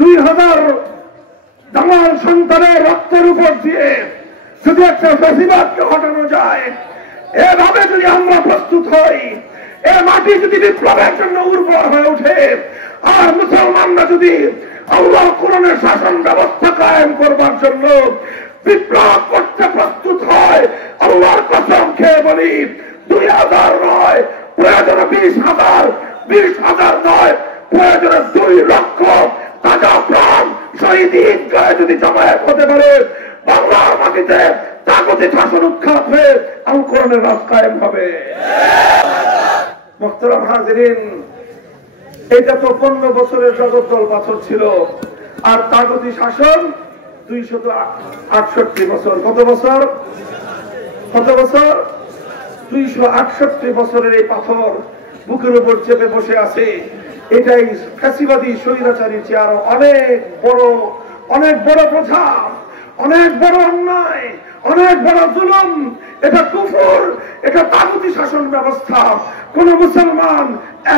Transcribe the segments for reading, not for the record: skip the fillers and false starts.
2000 দামাল সন্তানের রক্তের উপর দিয়ে যদি একটা ফ্যাসিবাদকে হটানো যায়, এভাবে যদি আমরা প্রস্তুত হই, এ মাটি যদি বিপ্লবের জন্য উর্বর হয়ে ওঠে, আর মুসলমানরা যদি আল্লাহর কোরআনের শাসন ব্যবস্থা কায়েম করবার জন্য বিপ্লব করতে প্রস্তুত হয়, আল্লাহর কসম খেয়ে বলি 2000 নয়, প্রয়োজনে 20,000 নয়, প্রয়োজনে 2 লক্ষ তাজা প্রাণ শহীদ ঈদগাহে যদি জমায়েত হতে পারে, বাংলার মাটিতে তাগুতি শাসন উৎখাত হয়ে আল কোরআনের রাজ কায়েম হবে। মুহতারাম হাজিরিন, এটা তো 15 বছরের জগদ্দল পাথর ছিল, আর তাগুতি শাসন 268 বছর। কত বছর? 268 বছরের এই পাথর বুকের উপর চেপে বসে আছে। এটাই ফ্যাসিবাদী স্বৈরাচারী চেয়ে অনেক বড় বোঝা, অনেক বড় অন্যায়, অনেক বড় জুলুম। এটা কুফর, এটা তাগুতি শাসন ব্যবস্থা। কোন মুসলমান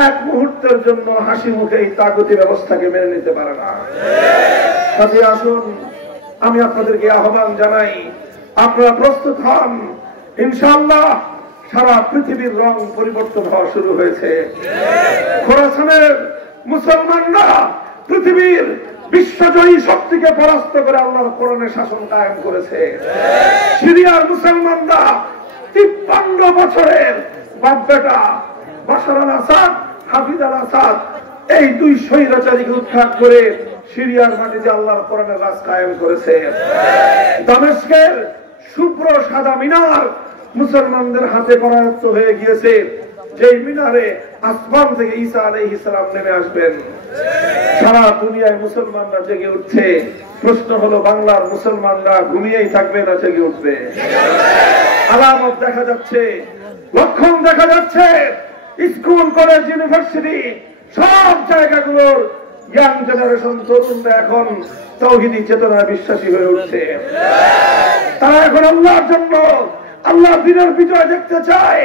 এক মুহূর্তের জন্য হাসি মুখে এই তাগুতি ব্যবস্থাকে মেনে নিতে পারে না। সাথে আসুন, আমি আপনাদেরকে আহ্বান জানাই, আপনারা প্রস্তুত হন। ইনশাআল্লাহ সারা পৃথিবীর রং পরিবর্তন হওয়া শুরু হয়েছে। খোরাসানের মুসলমানরা পৃথিবীর বিশ্বজয়ী শক্তিকে পরাস্ত করে আল্লাহর কোরআনের শাসন কায়েম করেছে। সিরিয়ার মুসলমানরা 53 বছরের বাপ বেটা বাশার আল আসাদ, হাফিজ আল আসাদ, এই 2 স্বৈরাচারীকে উৎখাত করে সিরিয়ার মাটিতে আল্লাহর কোরআনের রাজ কায়েম করেছে। দামেস্কের শুভ্র সাদা মিনার মুসলমানদের হাতে করায়ত্ত হয়ে গিয়েছে, যেই মিনারে আসমান থেকে ঈসা আলাইহিস সালাম নেমে আসবেন। সারা দুনিয়ায় মুসলমানরা জেগে উঠছে। প্রশ্ন হলো, বাংলার মুসলমানরা ঘুমিয়েই থাকবে না জেগে উঠবে? আলামত দেখা যাচ্ছে, লক্ষণ দেখা যাচ্ছে। স্কুল, কলেজ, ইউনিভার্সিটি সব জায়গাগুলোর ইয়াং জেনারেশন তরুণরা এখন তাওহীদি চেতনায় বিশ্বাসী হয়ে উঠছে। তারা এখন আল্লাহর জন্য, আল্লাহর দ্বীনের বিজয় দেখতে চায়।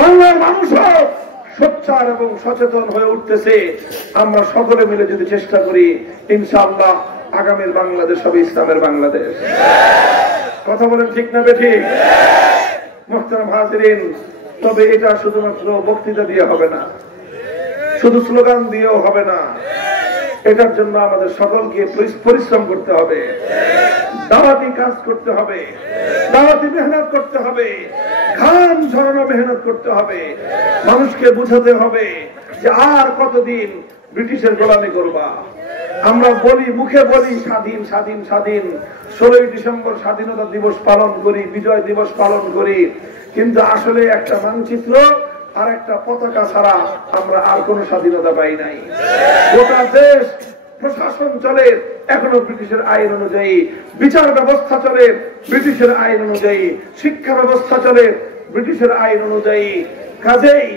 বাংলার মানুষও সোচ্চার এবং সচেতন হয়ে উঠতেছে। আমরা সকলে মিলে যদি চেষ্টা করি, ইনশাআল্লাহ আগামীর বাংলাদেশ হবে ইসলামের বাংলাদেশ। কথা বলেন ঠিক না বেঠিক? মুহতারাম হাজিরিন, তবে এটা শুধুমাত্র বক্তৃতা দিয়ে হবে না, শুধু স্লোগান দিয়েও হবে না। এটার জন্য আমাদের সকলকে পরিশ্রম করতে হবে, দাওয়াতি কাজ করতে হবে, দাওয়াতি মেহনত করতে হবে, ঘাম ঝরানো মেহনত করতে হবে। মানুষকে বুঝাতে হবে যে আর কতদিন ব্রিটিশের গোলামি করবা। আমরা বলি, মুখে বলি স্বাধীন স্বাধীন স্বাধীন, 16ই ডিসেম্বর স্বাধীনতা দিবস পালন করি, বিজয় দিবস পালন করি, কিন্তু আসলে একটা মানচিত্র আর একটা পতাকা ছাড়া আমরা আর কোন স্বাধীনতা পাই নাই। গোটা দেশ প্রশাসন চলে এখনো ব্রিটিশের আইন অনুযায়ী, বিচার ব্যবস্থা চলে ব্রিটিশের আইন অনুযায়ী, শিক্ষা ব্যবস্থা চলে ব্রিটিশের আইন অনুযায়ী। কাজেই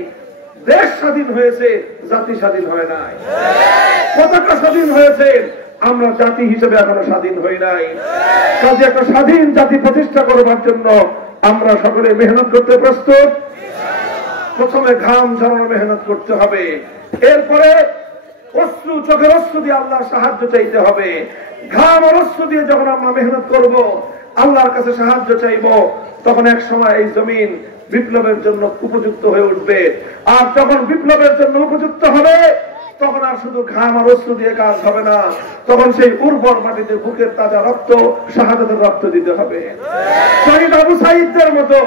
দেশ স্বাধীন হয়েছে, জাতি স্বাধীন হয় নাই। পতাকা স্বাধীন হয়েছে, আমরা জাতি হিসেবে এখনো স্বাধীন হই নাই। কাজে একটা স্বাধীন জাতি প্রতিষ্ঠা করবার জন্য আমরা সকলে মেহনত করতে প্রস্তুত। প্রথমে ঘাম ঝরানো মেহনত করতে হবে, এরপরে অশ্রু, চোখের অশ্রু দিয়ে আল্লাহর সাহায্য চাইতে হবে। ঘাম আর অশ্রু দিয়ে যখন আমরা মেহনত করব, আল্লাহর কাছে সাহায্য চাইব, তখন এক সময় এই জমিন বিপ্লবের জন্য উপযুক্ত হয়ে উঠবে। আর যখন বিপ্লবের জন্য উপযুক্ত হবে, তখন আর শুধু ঘাম আর অশ্রু দিয়ে কাজ হবে না, তখন সেই উর্বর মাটিতে বুকের তাজা রক্ত, শাহাদাতের রক্ত দিতে হবে। শহীদ আবু সাঈদদের মতো,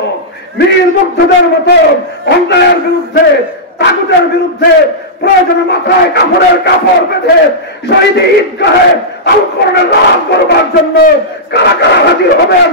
মীর মুগ্ধদের মতো অন্যায়ের বিরুদ্ধে, তাগুতের বিরুদ্ধে প্রয়োজনে মাথায় কাপড়ের কাপড় বেঁধে শহীদ ঈদগাহে আল কোরআনের রাজ করবার জন্য কারা কারা হাজির হবেন